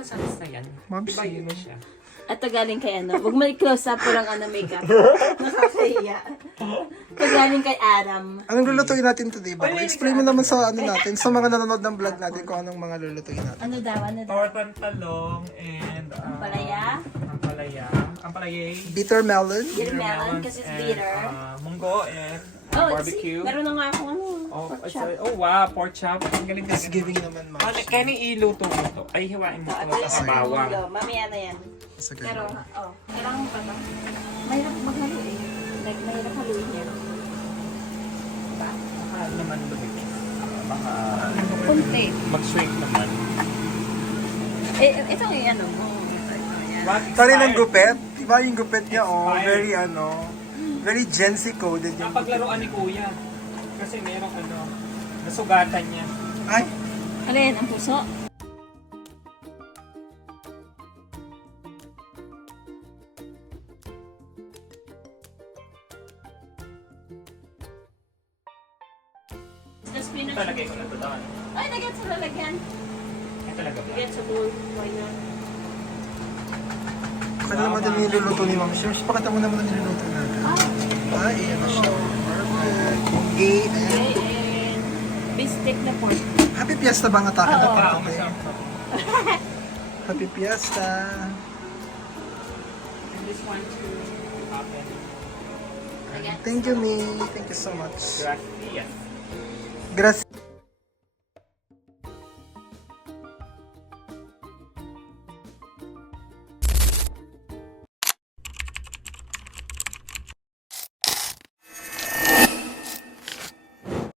naman sa alis na yan. Ma'am, Diba yun na siya? Ito galing kay ano. Huwag mo i-close up po lang makeup. Nakakahiya. Ito galing kay Adam. Anong lulutuin natin today ba? Explain mo naman sa ano natin, sa mga nanonood ng vlog natin kung anong mga lulutuin natin. Ano daw? Tortang talong and... Palaya? Ampalaya. Bitter melon. Bitter melon kasi it's bitter. Munggo and Oh, barbecue. meron na nga akong ano. Oh, pork it's chop. oh wow, pork chop. Ang galing It's giving naman, ma'am. Kenny, iluto mo to. Ay, hiwain mo Ito to sa yung bawang. munggo. Mamaya na yan. Sige. Pero, kailangan mo pa to. Mahirap maghalo eh. Like, mahirap haluin niya. Diba? Baka naman lumipis. Baka Kunti. mag-shrink naman. Ito yung ano mo. What Tari ng expired? gupet. Diba yung gupet niya, oh, Expired. very very Gen Z coded yung Napaglaruan ni Kuya. Kasi merong nasugatan niya. Ay, Ano yan? Ang puso? The spinach. Ito, lagay ko na ito doon. Ay, nag-get sa lalagyan. Ito talaga ba? Nag-get sa bowl. Why not? ano naman din niluluto ni Ma'am Shirsh? Pakita mo naman ang niluluto natin. Ay, ayan na siya. Perfect. Munggi, ayan. Okay, and beef na pork. Happy Fiesta ba nga tayo? Oo. Wow, Dapat masarap to. Happy Fiesta. And this one to happen. Thank you, May. Thank you so much. Gracias. Gracias.